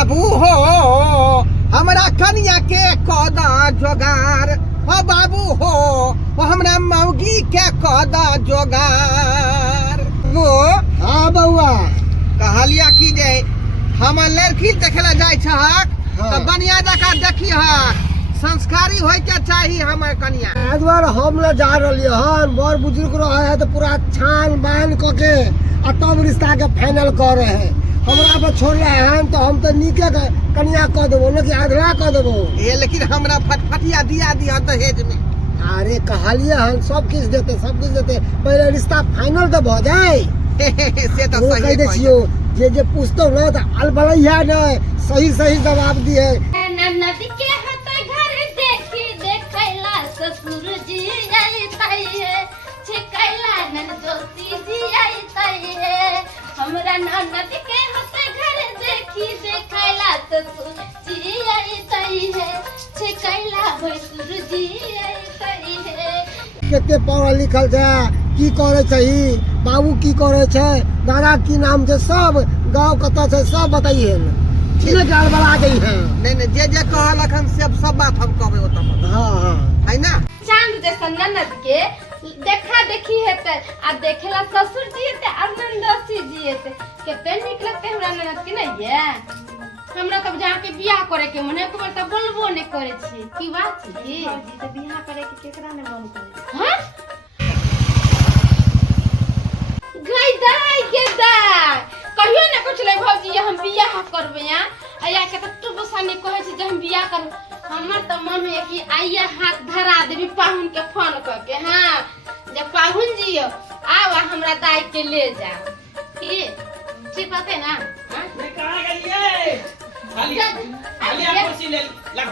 बाबू हो हमरा कन्या के कदा जोगार, ओ बाबू हो हमरा मौगी के कदा जोगार। वो हाँ बउआ कहलिया कि जे हम लड़की देखेला जाय छहक हाँ। तो बढ़िया जका देखी हक, संस्कारी होय के चाही हमर कन्या। एक बार हम न जा रही हन, बड़ बुजुर्ग रहे है तो पूरा छान बान क के आ तब रिश्ता के फाइनल कर रहे हैं। हमरा पर छोड़ रहे हैं तो हम तो नीके कन्या कह देबो न कि आधरा कह देबो। ए लेकिन हमरा फटफटिया दिया दिया दहेज में। अरे कहलिए हन सब कुछ देते पहले रिश्ता फाइनल तो भ जाए। से तो वो सही कह दे है। छियो जे पूछतो न तो अलबलैया न सही जवाब दिए। नदी के हत घर देखी देखैला ससुर जी आई तई है, छिकैला नन जोशी जी आई तई है। हमरा नदी के हत घर देखी देखैला ससुर जी आई तई है, छिकैला भसुर जी आई तई है। केते पढ़ल लिखल छै, की करे छही, बाबू की करे छै, दादा की नाम छै, सब गांव कतऽ छै सब बताइए न। ठीक है बड़ा गई है। नहीं जे कहलक हम सब बात हम कहबे ओतम। हाँ है ना। चांद जैसा ननद के देखा देखी हेते आ देखेला ससुर जी हेते आ नंदोसी जी हेते, केते निक लगते हमरा ननद के नहीं है। हमरा कब जाके बियाह करे के मन है, एक बार त बोलबो नहीं करे छी। की बात छी जी तो बियाह करे के केकरा ने मन करे। हां गई दाई के दाई कहियो ना कुछ ले भौजी हम बियाह करबे या आया के तो बसाने कहे छी जे हम बियाह करब। हमर त मन है कि आइया हाथ धरा देबी पाहुन के फोन क के। हां जे पाहुन जी आवा हमरा दाई के ले जा की ठीक बात है ना। हां मैं कहां गई खाली कुर्सी ले लग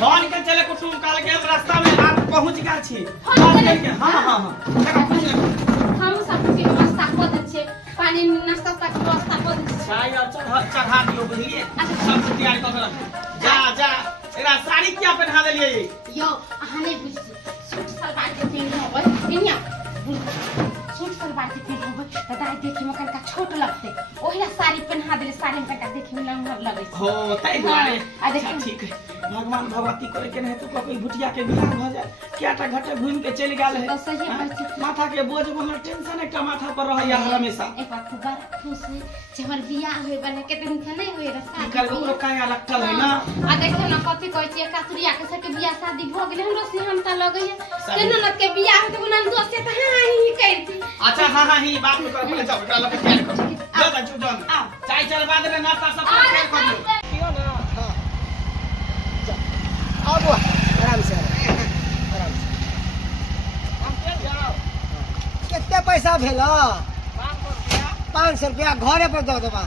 फोन के चले कुटुम काल के रास्ता में आप पहुंच गए छी। हां हम सब के व्यवस्था कर दे छे, पानी नाश्ता तक व्यवस्था कर दे छे। चाय और चढ़ा दियो बुझलिए, सब तैयार कर रख। जा एरा साड़ी क्या पहना देलिए यो अहाँ नहीं बुझी सूट सलवार के पहन होबै इनिया सूट सलवार के पहन होबै त दाई देखे में कनका छोट लगते, ओहिला साड़ी पहना देले, साड़ी में कनका देखे में लंगर लगे छै। हो तई दुआरे आ देखिन ठीक है। भगवान भगवती करे के नहीं तो कोई भुटिया के बियाह भ जाए, केटा घटे घूम के चल गेल है। तो सही बात छै। माथा के बोझ बनल टेंशन एकटा माथा पर रहैया हमेशा। एक बात बड़ा खुश है जे हमर बियाह होय बने के दिन से नहीं होय रहा कर ओकरो काया लगतल है ना। आ देखियो ना कथि कहै छी कातुरिया के सबके बियाह शादी भ गेलै, हमरो सिहनता लगैया केना न के बियाह होते बनन दोस्त से त हां ही करती। अच्छा हां ही बात में कर पहले जाओ एकरा लगे तैयार कर जो जन चाय चलवा देबे नाश्ता सब तैयार कर दो कियो ना। हां अब आराम से हम चल जाओ। कितने पैसा भेला? 500 रुपया घरे पर दे देबा।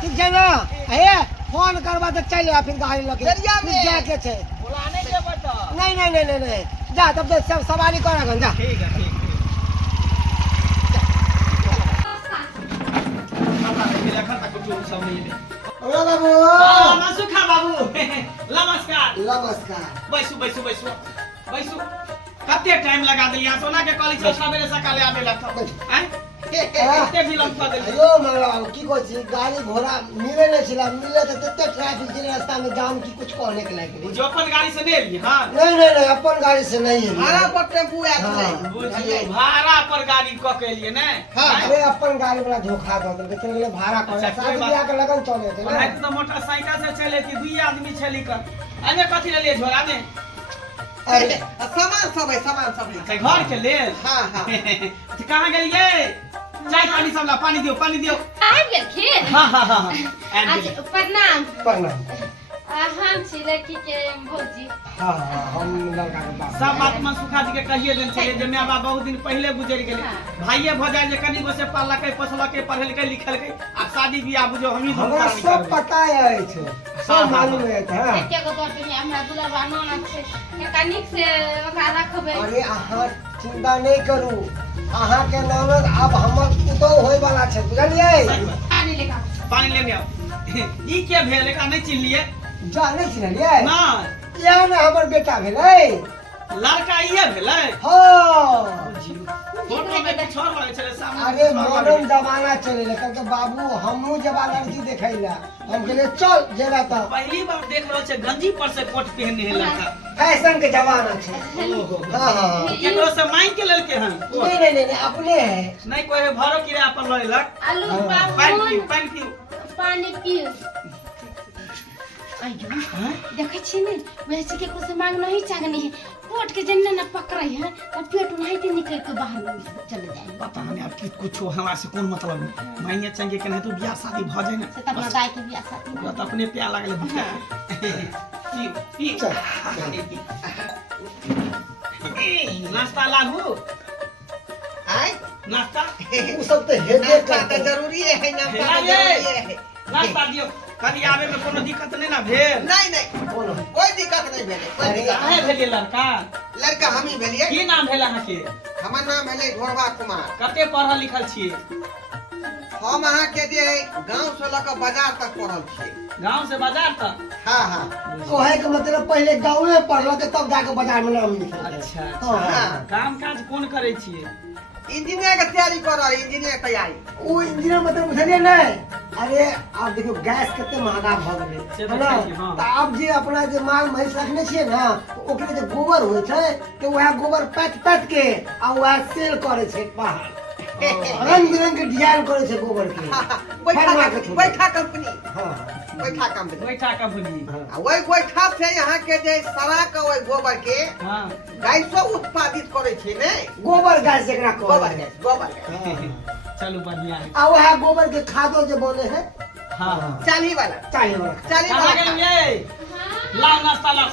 ठीक है ना। हे फोन करबा तो चल आ, फिर गाड़ी लगे जा के छे बुलाने के बता। नहीं जा तब तो सब सवारी कर जा। ठीक है रखा तक कुछ सब नहीं है। ओ बाबू सुखा बाबू नमस्कार नमस्कार। बैसू कते टाइम लगा दिलिया सोना के कॉलेज से सवेरे सकाले आबे लगा हैं कते विलंब कर देलिए। अयो मारा की को छी गाड़ी घोड़ा मिले नहीं छिला, मिले तो तते ट्रैफिक के रास्ता में जाम की कुछ कहने के लायक जो अपन गाड़ी से ले लिए। हां नहीं अपन गाड़ी से नहीं है। भाड़ा पर टेम्पू आत हाँ। है। बुझियो भाड़ा पर गाड़ी क के लिए ने। अरे अपन गाड़ी वाला धोखा दे देलके, चले भाड़ा कर अच्छा, कोई 7 बात- रुपया के लगन चले थे और ना। तो मोटरसाइकिल से चले थी दुई आदमी छली कर अने कथि ले लिए झोला में। अरे सामान सब है। अच्छा घर के ले। हां अच्छा कहां गेलिए? चाय पानी सब ला पानी दियो आ गेल खेत। हां अच्छा प्रणाम। प्रणाम। हम छी लड़की के भौजी। हां हम लड़का के बाप। सब बात मन सुखा जी के कहिए देन छले जे माय बाप बहुत दिन पहले गुजर गेले। हाँ। भाइये भजाए जे कनी बसे पाललकै पोसलकै पढ़ेलकै लिखलकै आ शादी बियाह बुझो हम ही हमरा सब पता है सब मालूम है। हां एके गो तो हमरा दुलाबा नोना छै, मैकेनिक से ओकरा रखबे। अरे अहाँ चिंता नहीं करू, अहाँ के ननद अब हमर पुतौ होय वाला छै, बुझलिए। पानी लेने आओ। ई के भेल एकरा नहीं चिन लिए जा नहीं चिन्हलिए ना। या ना हमर बेटा भेलै। लड़का इहे भेलै। हां फोटो फोटो में के छोड़ लगे चले सामने अरे मॉडर्न जमाना चले ले कहते बाबू हमहू जबा लड़की देखैला हम कहले चल जेला त पहली बार देख रहल छे गंजी पर से कोट पहनने है लड़का फैशन के जमाना छै। हां हां केकरो से मांग के लेलके हन नहीं अपने है। नहीं कोई भरो किराया पर लेलक आलू पानी बाबू पियो पानी पियो। आयो देखे छी ने वैसे के कुछ मांग नहीं चाहनी है पोट के जन्ने न पकड़े है तब पेट नहीं ते निकल के बाहर चले जाए। पता नहीं आप की कुछ हमरा से कौन मतलब है मांगे चंगे के नहीं तो बियाह शादी भ जाए ना से तब गाय के बियाह शादी वो तो अपने प्यार लागले भूखा पी नाश्ता लागू आय नाश्ता उ सब तो हेबे नाश्ता तो करते। जरूरी है, नाश्ता तो ये। जरूरी है। नाश्ता दियो कभी आवे में कोनो दिक्कत नहीं ना भेल नहीं बोलो कोई दिक्कत नहीं भेले, कोई अरे, दिक्कत काहे भेलिए लड़का नहीं। लड़का हम ही भेलिए। की नाम भेल अहाँ के हमर नाम भेले ढोरबा कुमार। कते पढ़ल लिखल छिए हम अहाँ के जे गांव से लेकर बाजार तक पढ़ल छिए। गांव से बाजार तक हाँ हाँ कहे के मतलब पहले गांव में पढ़ल के तब जाके बाजार में नाम लिखल। अच्छा हाँ, हाँ। काम काज कौन करे छिए इंजीनियर के तैयारी कर रहा है, इंजीनियर तैयारी। वो इंजीनियर मतलब बुझलिए नहीं। अरे आप देखो गैस कितने महंगा भ गेलै से है तो ना। सही, हाँ। तो आप जे अपना जे माल महिष रखने छिए ना ओकरे जे गोबर होइ छै तो वह गोबर पैट के आ वह सेल करे छै बाहर रंग बिरंग के डिजाइन करे छै गोबर के। फरमा के छोड़। बैठा कंपनी, हाँ बैठा कंपनी। बैठा का भूली आ वही बैठा से यहाँ के जे सड़ा के वही गोबर के हां गैसो उत्पादित करे छै ने। गोबर गैस जेकरा गोबर कहै गैस, गोबर गैस। छै। चलो बढ़िया है आ वह गोबर के खादो जे बने है हां चाली वाला, चाली वाला खाद। चाली खाना वाला। के लिए लाओ नाश्ता लाओ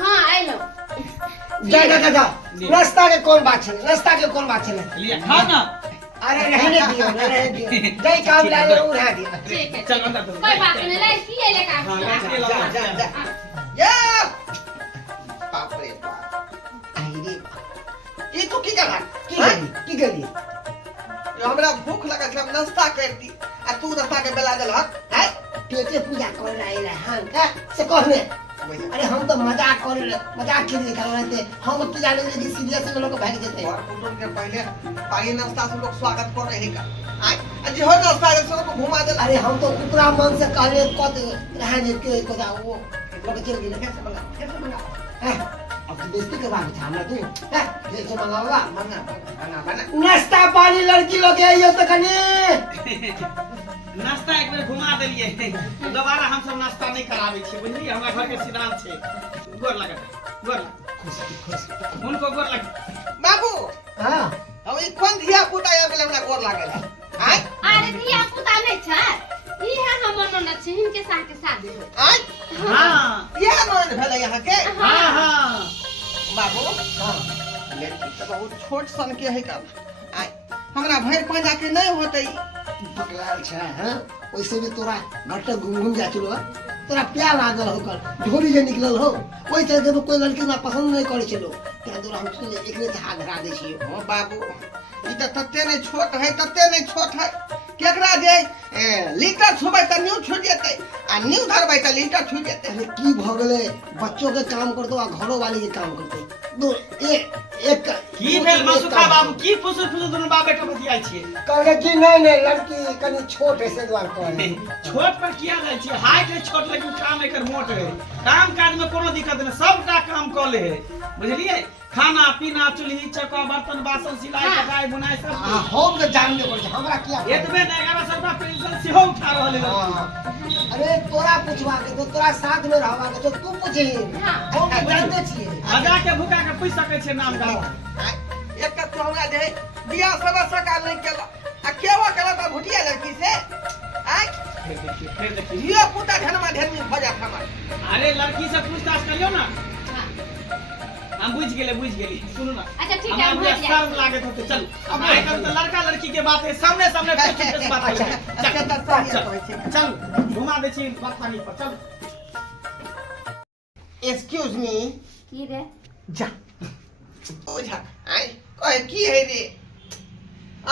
हां आइलो जा नाश्ता के कौन बात है, नाश्ता के कौन बात है। लिया खा ना अरे रहने दियो रहने दियो जय काम लाले उड़ा दियो। ठीक है चल अंदर तो कोई बात नहीं लड़की है लेकर हाँ, आती लड़की है। ला। जा जा जा या बाप रे बाप। आई रे बाप। ये तो की जगह की करी जो हमरा भूख लगल छै, हम नाश्ता करती आ तू नाश्ता के बेला देलहक है। पेटे पूजा कर रहे हन का से कहने। अरे हम तो मजाक कर रहे, मजाक के लिए कर रहे थे। हम अब तो जाने लगे कि सीरियस में लोग भाग जाते हैं। और कुटुंब के पहले पानी नाश्ता से लोग स्वागत कर रहे का आज जो नाश्ता है सबको घुमा दे। अरे हम तो उपरा मन से कह रहे कत रहने के को जा वो लोग चल गए कैसे मंगा अब तो बेइज्जती के बाद था ना तू जैसे मंगावा बना बना बना। नाश्ता पानी लड़की लोग आइयो तो कनी नाश्ता एक बेर घुमा देलिए दोबारा हम सब नाश्ता नहीं करावे छी बुझली हमरा घर के सिद्धांत छे गोर लगा गोर लगा उनको गोर लगा बाबू हां अब ई कोन धिया पुता या बेला हमरा गोर लागेला हैं। अरे धिया पुता नहीं छै ई है हमर न छै इनके साथ शादी हो। हैं हां ये मन भेले यहाँ के हां हां बाबू। हां लड़की तो बहुत छोट सन के है का आय हमरा भर पांजा के नहीं होतई। पकड़ाल छै हां वैसे भी तोरा घट घूम जा चलो तोरा प्यार लागल होकर ढोरी जे निकलल हो ओइ तरह के कोई लड़की ना पसंद नहीं करे छलो तेरा तोरा हम सुन एकरे से हाथ धरा दे छियो। ओ बाबू ई तो तत्ते नहीं छोट है, तत्ते नहीं छोट है। केकरा जे लीटर छुबै त न्यू छूट जेतै आ न्यू धरबै त लीटर छूट जेतै। अरे की भ गेले बच्चों के काम करतो आ घरों वाली के काम करतो दो एक की भेल मसुखा बाबू की फुसुर फुसुर दुनु बाप बेटा बतियाइ छिए कहले कि नहीं लड़की कनी छोट है से द्वार कहले छोट पर किया जाइ छिए हाइट है छोट लेकिन काम एकर मोट है काम काज में कोनो दिक्कत नहीं सबटा काम क ले है बुझलिए खाना पीना चूल्ही चक्का बर्तन बासन सिलाई कढ़ाई बुनाई सब आ हम के जानबे कर हमरा किया एतबे 1100 रुपया पेंशन सेहो उठा रहल है अरे तोरा पूछवा के तो तोरा साथ में रहवा के तो तू पूछही हम के जानते छिए आजा के भूखा के पूछ सकै छै नाम गाँव एक तो हमरा जे बियाह सब सकाल नहीं केला आ केवा केला त भुटिया लड़की से आय फिर देखिए धिया पुता धनमा धर्मी भ जात हमर। अरे लड़की से पूछताछ करियो ना हम बुझ गेली सुनो ना अच्छा ठीक है हम हमरा बुझ गए। शर्म लागत होते चल अब आजकल तो लड़का लड़की के बात है सामने सामने फेस टू फेस बात है अच्छा त सही है। चल घुमा दे छी पानी पर चल एक्सक्यूज मी की रे जा ओझा आय कहे की है रे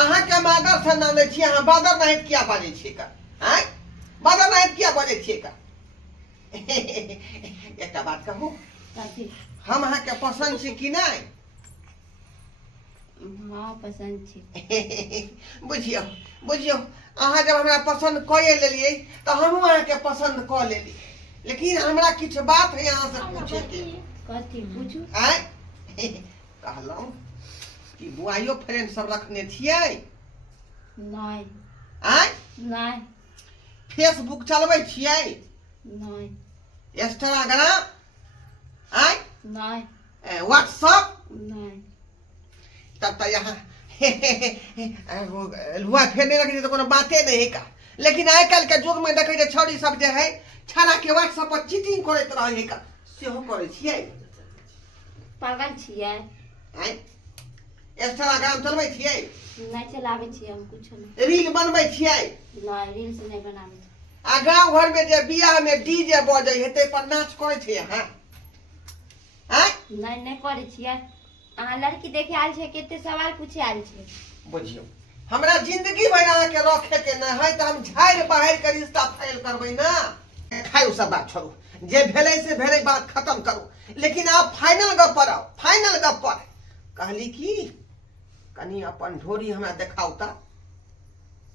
अहाँ के मादर से नाम ले छी अहाँ बादर नाहित किया बाजे छी का आय बादर नाहित किया बाजे छी का एकटा बात कहू काफी हम अहाँ के पसंद छी कि नहीं हाँ पसंद छे। बुझियो बुझियो अहाँ जब हमरा पसंद कए लेलिए तो हमहू अहाँ के पसंद क लेली, लेकिन हमरा किछ बात है अहाँ से पूछे के। कथी पूछू? आय कहलौं कि बुआइयो फ्रेंड सब रखने छियै? नहीं आय नहीं फेसबुक चलबै छियै? नहीं इंस्टाग्राम आय नहीं व्हाट्सएप? नहीं तब तो यहाँ लुआ फेरने रखी तो कोनो बाते नहीं है का। लेकिन आइ काल्हि के युग में देखे छौड़ी सब जे है छाड़ा के व्हाट्सएप पर चीटिंग करैत रहे है का, सेहो करे छियै? पागल छियै? आय इंस्टाग्राम चलबै छियै? नहीं चलावे छियै हम कुछ नहीं। रील बनबै छियै? नहीं रील्स नहीं बनावे छियै। आ गाँव घर में जे बियाह में डीजे बजै है ते पर नाच करे छै अहाँ? आय नहीं नहीं करे छियै। अहाँ लड़की देखे आयल छै, केते सवाल पूछे आयल छै। बुझियो हमरा जिंदगी भर अहाँ के रखे के न है तो हम झाड़ बहार के रिश्ता फाइल करबै ना। खाओ सब बात छोड़ू, जे भेलै से भेलै, बात खत्म करू। लेकिन आप फाइनल गप पर आओ, फाइनल गप पर कहली कि कनी अपन ढोरी हमरा देखाओ ता।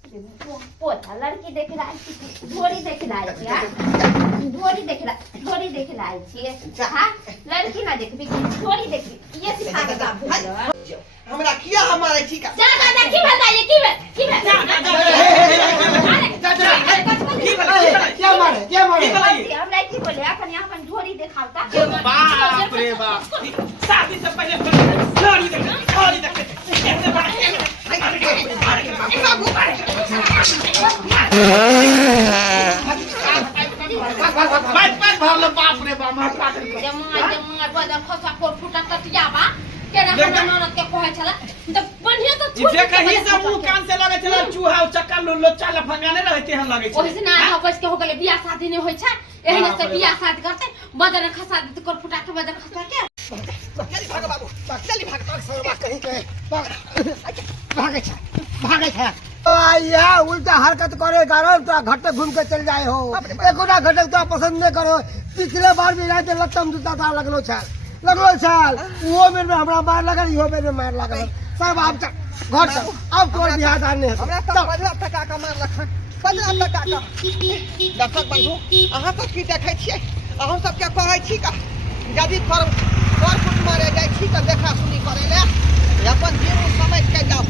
पोता लड़की देखे आयल छी, ढोरी देखे आयल छी। ढोरी देखे आयल छी। हां लड़की ना देखबी, ढोरी देखबी, ये सिखा के बाप भेल। हमरा किया हमारे छी का जा दादा की बताइए की क्या मारे हमरा की बोले अपन यहाँ अपन ढोरी देखावता। बाप रे बाप, शादी से पहले ढोरी देखे कैसे बाप रे बाप जमा बदर खसा कोर फुटा तटियाबा केना हमरा ननद के कहै छला त बढ़िया त जे कहीं से मुंह कान से लगे छला चूहा चक्का लोचा लफंगाने रहते हैं लगे छे। ओहिसे ना बस के हो गेले बियाह शादी नहीं होय छै, एहने से बियाह शादी करते बदर खसा दे कोर फुटा के बदर खसा के जल्दी भाग बाबू, जल्दी भाग। सरवा कहीं के भागे छै या उल्टा हरकत करे कारण तो घटे घूम के चल जाए हो। एकोटा घटे तो पसंद नहीं करो। पिछले बार भी रात लत्तम जूता था लगलो छल वो मेरे में हमरा मार लगल, इहो मेरे में मार लगल। सब आप घर से अब कोई बिहार आने हमरा त 15 टका का मार लखन, 15 टका का। दर्शक बंधु अहाँ सब की देखै छियै, अहाँ सब के कहै छी का यदि कर कुट मारे जाइ छी त देखा सुनी करे ले अपन जीवन समझ के जाओ।